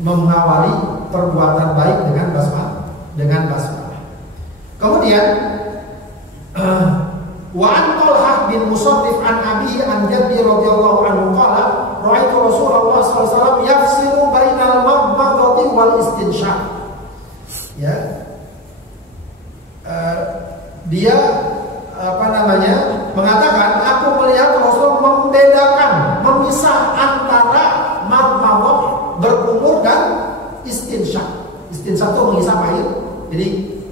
mengawali perbuatan baik dengan basmalah. Kemudian wa an Talhah bin Musarrif an Abi an Jaddi radhiyallahu anhu qala ra'aitu Rasulullah sallallahu alaihi wasallam yafsilu bainal madmadati wal istinsyaq. Ya. Dia mengatakan, aku melihat Rasul memisah antara madmadah berkumur dan istinsyaq. Istinsyaq itu menghisap air. Jadi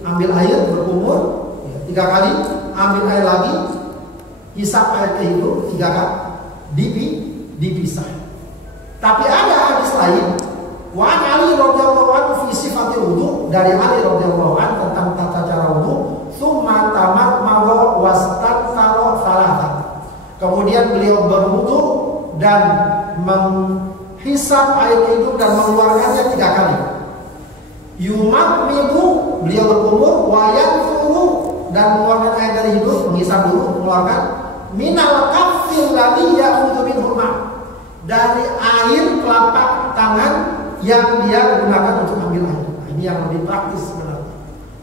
ambil air berkumur ya, 3 kali, ambil air lagi, hisap air ke hidung 3 kali, dipisah. Tapi ada hadis lain, wa an Ali radhiyallahu anhu fi sifatil wudu, dari Ali radhiyallahu anhu tentang tata cara wudu, tsumma tamadmada wastanthara thalathan. Kemudian beliau berwudu dan menghisap air ke hidung dan mengeluarkannya 3 kali. Yumadmidu, beliau berkumur, wa yanfuru, dan mengeluarkan air dari hidung, menghisap dulu, mengeluarkan, minal kaffil ladzi ya'khudhu minhu ma', dari air telapak tangan yang dia gunakan untuk ambil air. Nah, ini yang lebih praktis sebenarnya.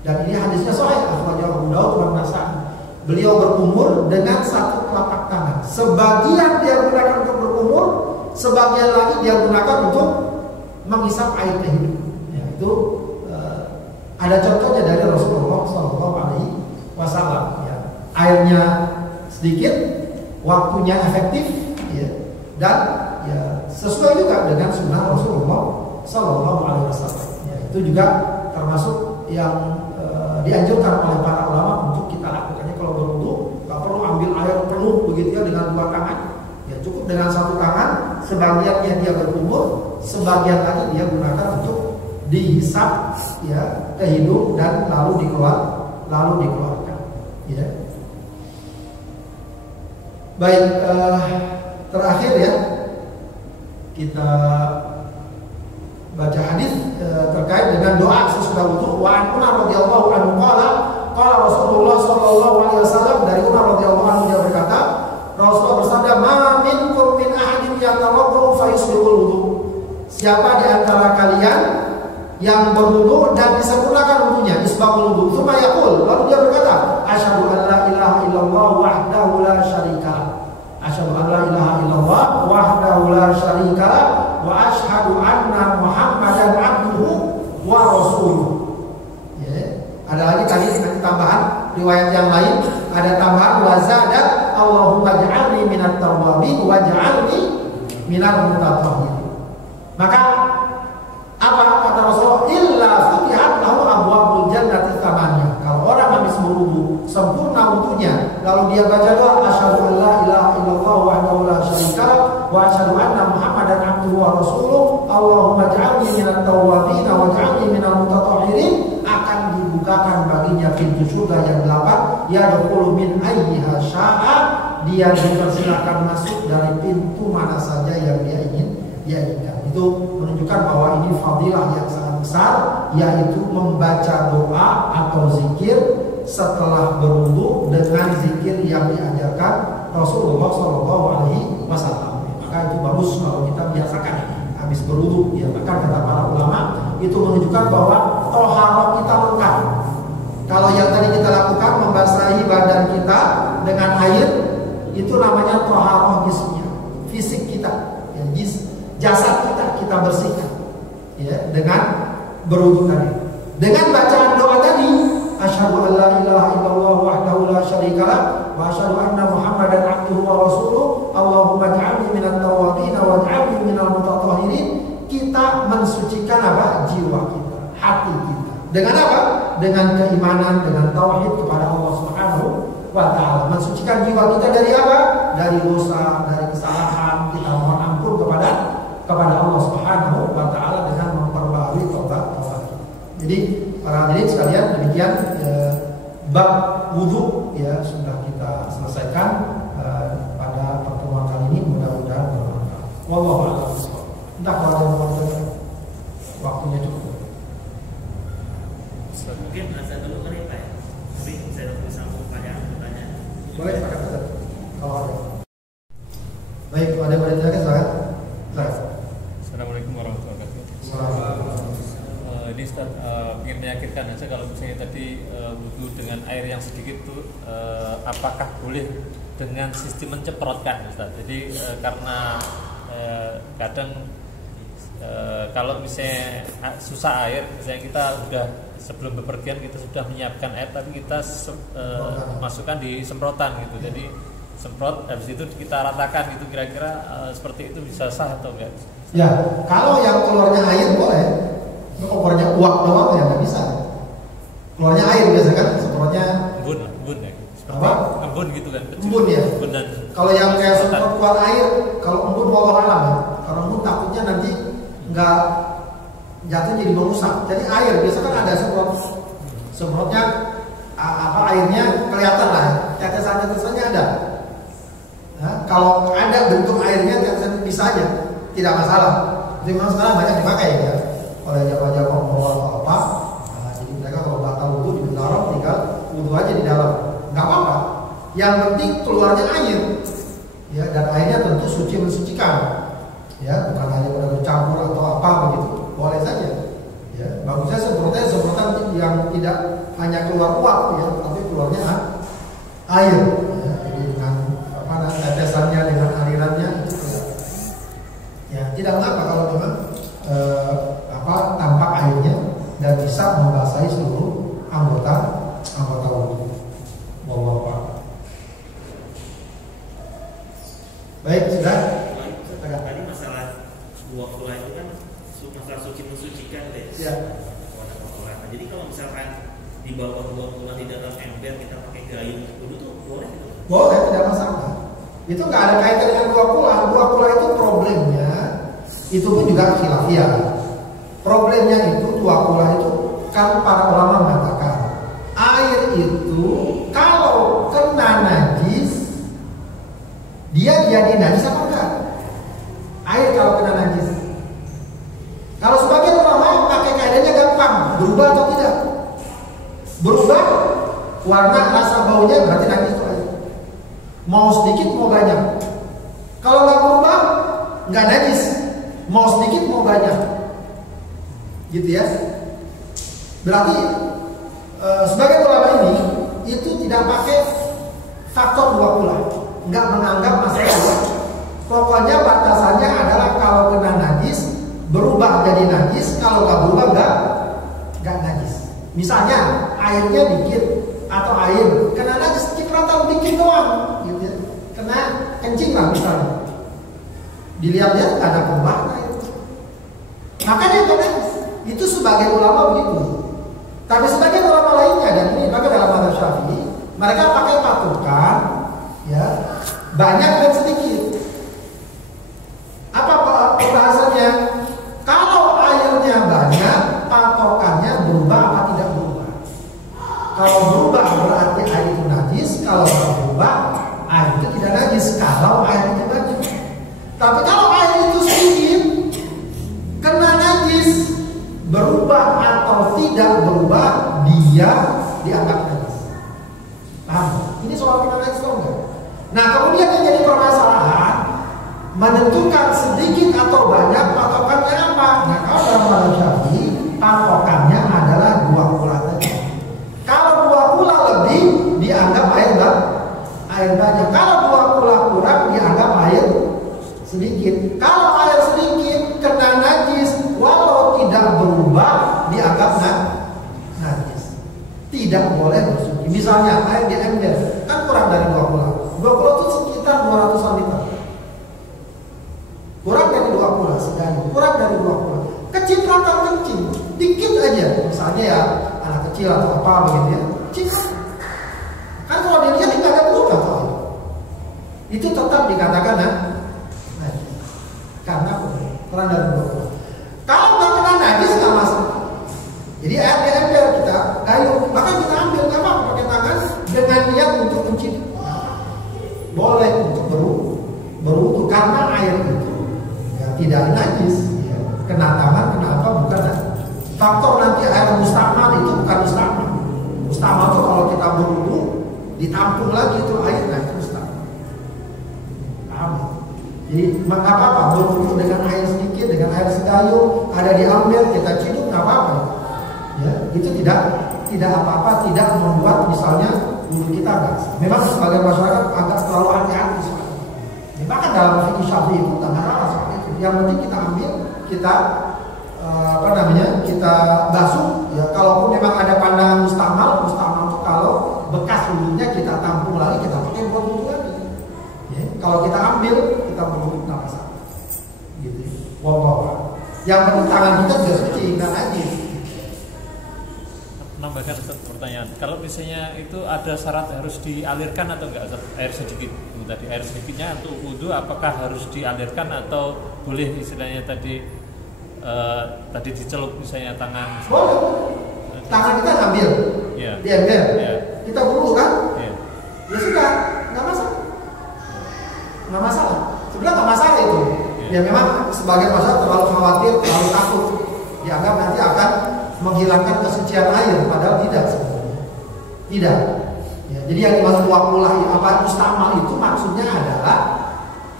Dan ini hadisnya sahih, akhrajahu Abu Daud wa Nasa'i. Beliau berkumur dengan 1 telapak tangan. Sebagian dia gunakan untuk berkumur, sebagian lagi dia gunakan untuk menghisap air ke hidung. Ya, itu ada contohnya dari Rasulullah SAW. Ya. Airnya sedikit, waktunya efektif, ya, dan ya, sesuai juga dengan sunnah Rasulullah SAW. Ya, itu juga termasuk yang dianjurkan oleh para ulama untuk kita lakukannya kalau berwudu. Nggak perlu ambil air penuh begitu ya dengan 2 tangan. Ya, cukup dengan 1 tangan, sebagiannya dia berkumur, sebagian lagi dia gunakan untuk dihisap ya ke hidung dan lalu dikeluarkan ya. Baik, terakhir ya kita baca hadis terkait dengan doa sesudah wudu. Wa an Umar radhiyallahu anhu qala Rasulullah sallallahu alaihi wasallam, dari Umar radhiyallahu anhu dia berkata, Rasulullah bersabda, ma minkum min ahadin yatawaddu fa yusbiqul wudu. Siapa di antara kalian yang berwudu dan disempurnakan wudunya, isbaqul wudu, tsumma yaqul, lalu dia berkata, asyhadu an la ilaha illallah wahdahu la syarika lah, asyhadu an la ilaha illallah wahdahu la syarika lah, wa asyhadu anna Muhammadan abduhu wa rasuluh. Ya, ada lagi tadi tambahan riwayat yang lain, ada tambahan wa zada Allahumma ja'alni minat tawwabin wa ja'alni minal mutatahhirin. Maka apa kata Rasulullah? Illa futihat lahu abwabul jannati thamaniyah. Kalau orang habis berwudu, sempurna wudunya, lalu dia baca doa asyhadu an la ilaha illallah syarika lah wa asyhadu anna Muhammadan abduhu wa rasuluh Allahumma ij'alni minat tawwabin waj'alni minal mutatahhirin, akan dibukakan baginya pintu surga yang 8, yadkhulu min ayyiha syaa, dia dipersilakan masuk dari pintu mana saja yang dia inginkan. Itu menunjukkan bahwa ini fadilah yang sangat besar, yaitu membaca doa atau zikir setelah berwudu dengan zikir yang diajarkan Rasulullah SAW. Maka itu bagus kalau kita biasakan habis berwudu. Ya, bahkan kata para ulama itu menunjukkan bahwa toharoh kita lengkap. Kalau yang tadi kita lakukan membasahi badan kita dengan air, itu namanya toharoh jismiyah, fisik kita, ya, jasad kita bersihkan, ya, dengan berwudu tadi. Dengan bacaan doa tadi, asyhadu an la ilaha illallah wahdahu la syarikalah wa asyhadu anna Muhammadan abduhu wa rasuluh Allahumma ij'alni minat tawwabin waj'alni minal mutatahhirin, kita mensucikan apa? Jiwa kita, hati kita. Dengan apa? Dengan keimanan, dengan tauhid kepada Allah Subhanahu wa taala. Mensucikan jiwa kita dari apa? Dari dosa, dari kesalahan. Kita mohon ampun kepada Allah Subhanahu wa taala dengan memperbarui tobat. Jadi para hadirin sekalian, demikian bab wudu ya sudah kita selesaikan pada pertemuan kali ini, mudah-mudahan bermanfaat. Wallahu a'lam. Entah kalau ada waktunya cukup. Mungkin azan dulu kali Pak ya. Tapi saya mau sambung pertanyaan. Boleh Pak Ustaz. Kalau ada. Baik, ada yang boleh silakan, silakan. Assalamualaikum warahmatullahi wabarakatuh. Ini Ustaz, ingin meyakinkan aja kalau misalnya tadi wudhu dengan air yang sedikit itu apakah boleh dengan sistem menceprotkan Ustaz? Jadi karena kadang kalau misalnya susah air, misalnya kita sudah sebelum bepergian kita sudah menyiapkan air, tapi kita masukkan di semprotan gitu. Jadi semprot, habis itu kita ratakan gitu, kira-kira seperti itu bisa sah atau enggak? Ya, kalau yang keluarnya air boleh. Kalau keluarnya uap doang ya nggak bisa. Keluarnya air biasa kan, semprotnya embun ya. Apa? Embun gitu kan. Embun ya. Embun dan kalau yang kayak semprot keluar air, kalau embun wallahu alam ya. Kalau embun takutnya nanti nggak jatuh jadi merusak. Jadi air biasa kan ada semprotnya apa airnya kelihatan lah, tetesan-tetesannya ada. Nah, kalau ada bentuk airnya tetesan bisa aja, tidak masalah. Jadi memang sekarang banyak dipakai ya oleh jamaah-jamaah umroh atau apa. Nah, jadi mereka kalau batal wudu di dalam tinggal wudu aja di dalam, nggak apa-apa. Yang penting keluarnya air, ya, dan airnya tentu suci mensucikan, ya, bukan hanya pada bercampur atau apa begitu, boleh saja. Ya, bagusnya semprotan yang tidak hanya keluar uap, ya, tapi keluarnya air. Ya, jadi dengan apa tetesannya dengan alirannya itu ya tidak mengapa kalau memang tampak airnya dan bisa membasahi seluruh anggota wudu. Wallahu a'lam. Baik, sudah. Tadi masalah dua kulah itu kan masalah suci mensucikan deh. Ya. Jadi kalau misalkan di bawah dua kulah di dalam ember kita pakai gayung wudu tuh boleh gitu? Boleh, tidak masalah. Itu nggak ada kaitan dengan dua kulah. Dua kulah itu problemnya itu pun juga khilafiyah. Problemnya itu dua kulah itu kan para ulama mengatakan air itu kalau kena najis dia jadi najis apa enggak? Air kalau kena najis. Kalau sebagian ulama pakai kaidahnya gampang, berubah atau tidak? Berubah warna, rasa, baunya berarti najis itu air. Mau sedikit mau banyak. Kalau nggak berubah nggak najis. Mau sedikit mau banyak. Gitu ya. Berarti sebagai ulama ini itu tidak pakai faktor dua kulah, nggak menganggap masalah. Pokoknya batasannya adalah kalau kena najis berubah jadi najis, kalau nggak berubah nggak najis. Misalnya airnya dikit atau air kena najis cipratan dikit doang, gitu ya. Kena kencing lah misalnya, dilihat-lihat nggak ada perubahan air, maka dia nggak najis. Itu sebagai ulama begitu. Tapi sebagai ulama lainnya, dan ini pakai dalam mazhab Syafi'i, mereka pakai patokan ya banyak dan sedikit. berubah atau tidak berubah, dia dianggap najis. Paham? Ini soal kena najis atau enggak? Nah, kemudian yang jadi permasalahan menentukan sedikit atau banyak patokannya apa? Nah, kalau dalam mazhab Syafi'i patokannya adalah 2 kula saja. Kalau 2 kula lebih dianggap air banyak. Kalau 2 kula kurang dianggap air sedikit. Kalau air sedikit kena najis, walau tidak berubah dianggap najis. Tidak boleh bersuci. Misalnya air di ember kan kurang dari 2 kula. 2 kula itu sekitar 200 liter. Kurang dari 2 kula segala. Kurang dari 2 kula. Kecipratan kencing, dikit aja. Misalnya ya anak kecil atau apa begitu ya. Ciprat. Kan kalau dilihat tidak ada berubah kok. Itu tetap dikatakan najis. Karena kurang dari 2 kula. Kalau nggak kena najis nggak masalah. Jadi air di ember kita gayung, bahkan kita ambil nggak apa-apa pakai tangan dengan niat untuk mencium. Boleh untuk berwudu karena air itu ya, tidak najis. Ya. Kena tangan, kena apa bukan faktor nanti air mustamal itu bukan mustamal. Mustamal itu kalau kita berwudu ditampung lagi itu air, nah itu mustamal. Paham? Jadi nggak apa-apa berwudu dengan air sedikit, dengan air segayung, ada di ember kita ciduk nggak apa-apa. Ya, itu tidak apa-apa, tidak membuat misalnya wudu kita enggak. Memang sebagian masyarakat agak terlalu hati-hati soal itu. Ya, bahkan dalam fikih Syafi'i itu tak masalah soal itu. Yang penting kita ambil, kita kita basuh. Ya, kalaupun memang ada pandangan mustamal itu kalau bekas wudunya kita tampung lagi, kita pakai buat wudu lagi. Ya, kalau kita ambil, kita berwudu tak masalah. Gitu. Wallah. Yang penting tangan kita juga suci, nggak najis. Nambahkan satu pertanyaan, kalau misalnya itu ada syarat harus dialirkan atau enggak air sedikit tadi, air sedikitnya untuk wudu apakah harus dialirkan atau boleh istilahnya tadi dicelup misalnya tangan? Boleh, tangan kita ambil ya. Di ember ya. Kita wudu kan ya sudah, nggak masalah sebenarnya nggak masalah itu ya. Memang sebagian masyarakat terlalu khawatir, terlalu takut dianggap nanti akan menghilangkan kesucian air, padahal tidak sebenarnya. Tidak. Ya, jadi yang dimaksud wakulah apa mustamal itu maksudnya adalah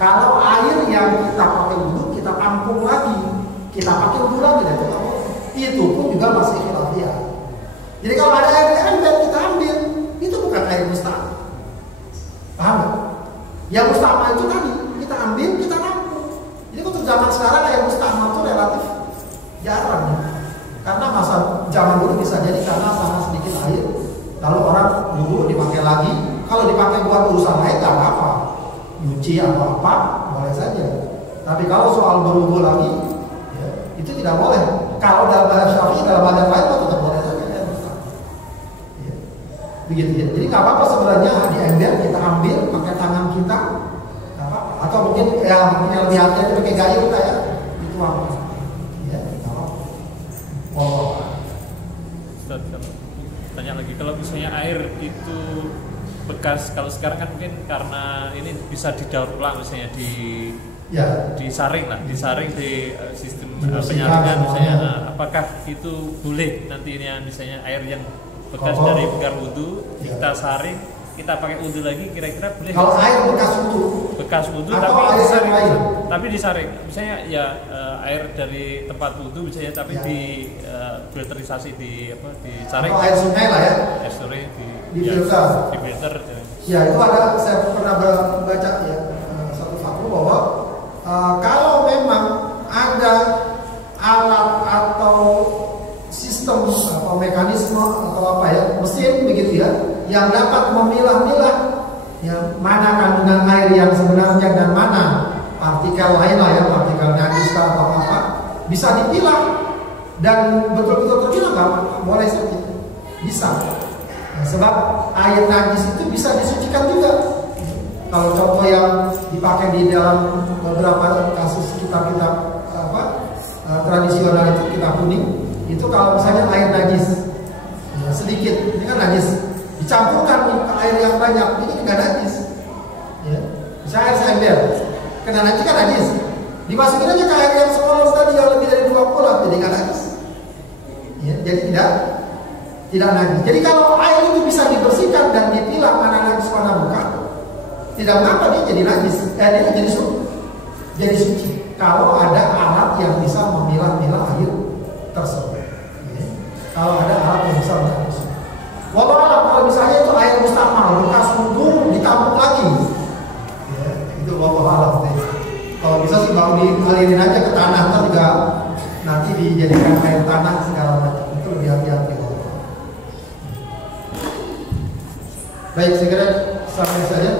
kalau air yang kita pakai wudu kita tampung lagi, kita pakai wudu lagi, itu pun juga masih khilafiyah. Jadi kalau ada air di ember kita ambil, itu bukan air mustamal. Paham gak? Yang mustamal itu tadi kita ambil, kita tampung. Jadi untuk zaman sekarang air mustamal itu relatif jarang. Karena masa zaman dulu bisa jadi karena sama sedikit air, lalu orang wudu dipakai lagi. Kalau dipakai buat urusan lain nggak apa-apa, nyuci atau apa boleh saja. Tapi kalau soal berwudu lagi, ya, itu tidak boleh. Kalau dalam mazhab Syafi'i, dalam mazhab lain itu tetap boleh saja. Ya. Begitu ya. Jadi nggak apa-apa sebenarnya di ember kita ambil pakai tangan kita, apa? Atau mungkin yang lebih hati-hati pakai gayung kita ya, itu apa? Ustaz, tanya lagi, kalau misalnya air itu bekas, kalau sekarang kan mungkin karena ini bisa didaur ulang misalnya disaring di sistem penyaringan misalnya, apakah itu boleh nantinya misalnya air yang bekas dari bekas wudu kita saring, kita pakai wudu lagi, kira-kira boleh? Kalau air bekas wudu tapi disaring misalnya ya air dari tempat wudu misalnya tapi di filterisasi disaring. Atau air sungai lah ya. Air sungai di filter. Di filter. Ya itu ada, saya pernah baca ya satu fatwa bahwa kalau memang ada alat atau sistem atau mekanisme atau apa ya, mesin begitu ya, yang dapat memilah-milah ya, mana kandungan air yang sebenarnya dan mana partikel lain lah ya, partikel najis atau apa, bisa dipilah dan betul-betul terpilah nggak boleh saja, bisa. Nah, sebab air najis itu bisa disucikan juga. Kalau contoh yang dipakai di dalam beberapa kasus kita tradisional itu kitab kuning, itu kalau misalnya air najis ya, sedikit, ini kan najis, dicampurkan ke air yang banyak, ini nggak najis. Ya. Misalnya air ember, kena najis kan najis, dimasukin aja ke air yang sekolah tadi yang lebih dari 2 kolam, jadi nggak najis. tidak najis. Jadi kalau air itu bisa dibersihkan dan dipilah mana najis mana bukan, tidak mengapa dia jadi najis. Dia jadi suci. Kalau ada alat yang bisa memilah-milah air tersebut. Ya. Kalau ada alat yang bisa memilah. Walau alam kalau misalnya itu air mustamal bekas wudhu ditampung lagi. Ya, itu walau alam. Kalau bisa sih baru dialirin aja ke tanah, ntar juga nanti dijadikan air tanah segala macam. Itu lebih hati-hati. Baik, segera sampai saja.